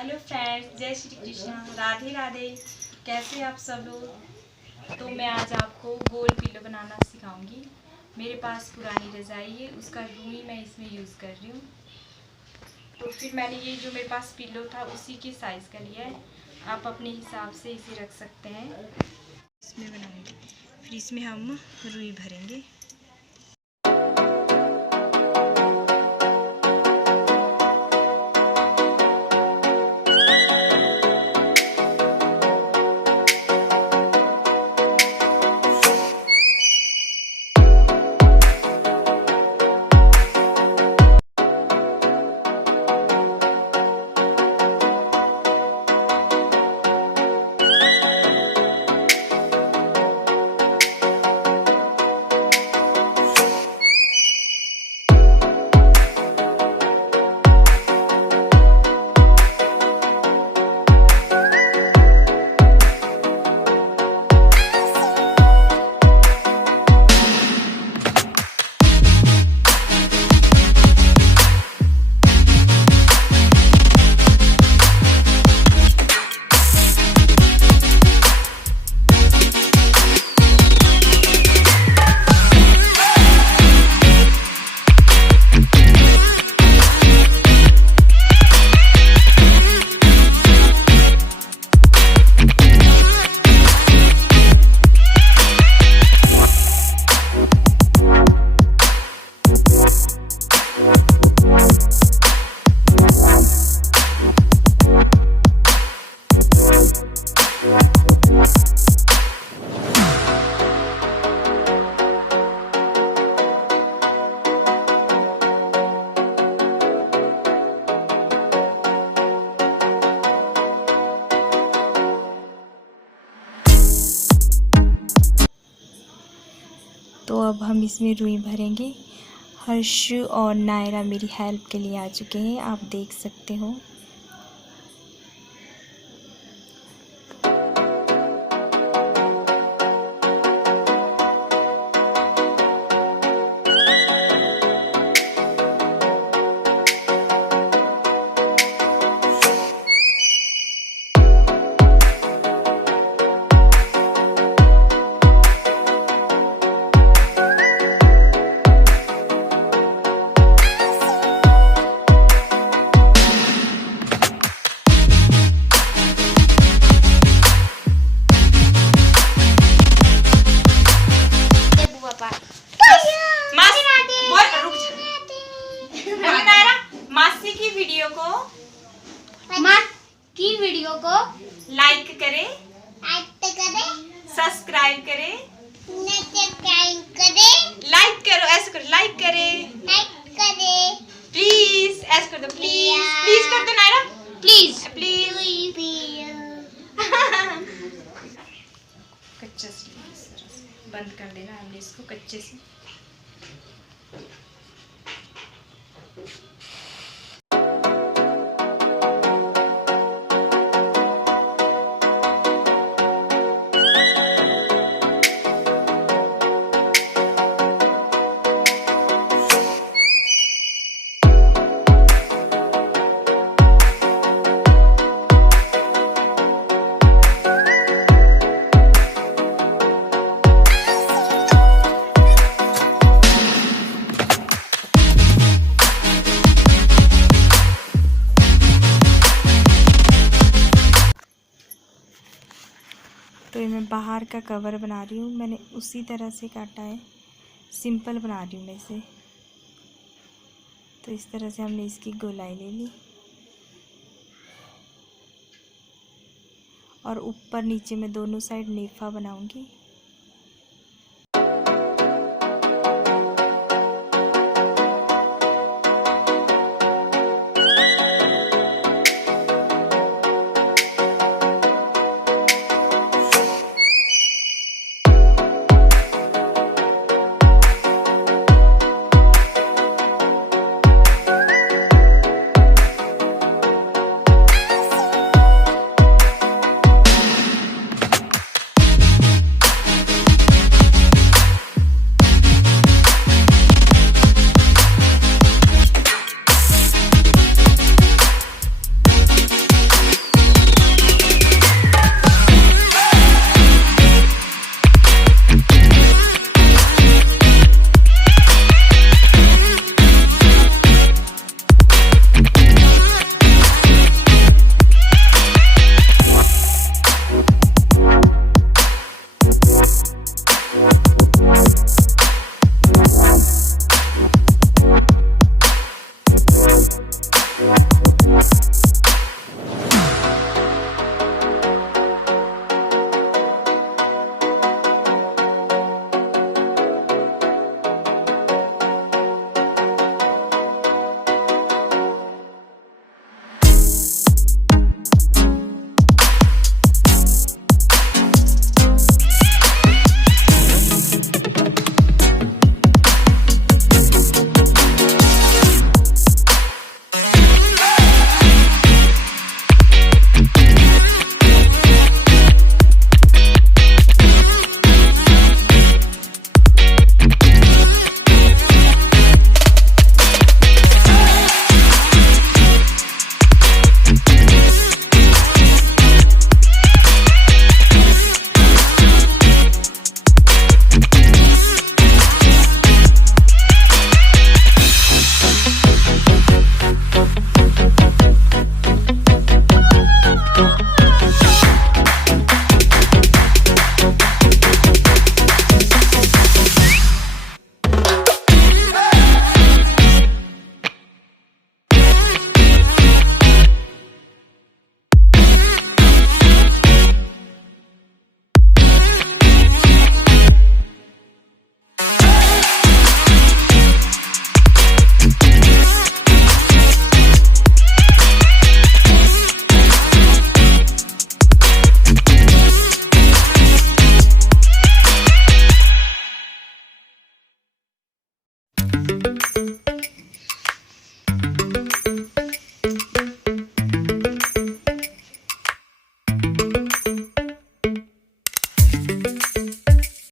Hello friends, जय श्री कृष्ण, राधे राधे। कैसे आप सब लोग। तो मैं आज आपको गोल पिल्लो बनाना सिखाऊंगी। मेरे पास पुरानी रज़ाई है, उसका रुई मैं इसमें यूज़ कर रही हूँ। तो फिर मैंने ये जो मेरे पास पिल्लो था उसी के साइज़ का लिया है। आप अपने हिसाब से इसे रख सकते हैं। इसमें बनाएंगे, फिर इसमें हम रुई भरेंगे। तो अब हम इसमें रुई भरेंगे। हर्षु और नायरा मेरी हेल्प के लिए आ चुके हैं, आप देख सकते हो। वीडियो को लाइक करें, सब्सक्राइब करें, लाइक करो, ऐसे करो, लाइक करें, प्लीज ऐसे कर दो, प्लीज प्लीज कर दो नायरा, प्लीज प्लीज। कच्चा से बंद कर देना हमने इसको कच्चे से। तो ये मैं बाहर का कवर बना रही हूँ, मैंने उसी तरह से काटा है, सिंपल बना रही हूँ मैं इसे। तो इस तरह से हमने इसकी गोलाई ले ली और ऊपर नीचे में दोनों साइड नेफा बनाऊंगी।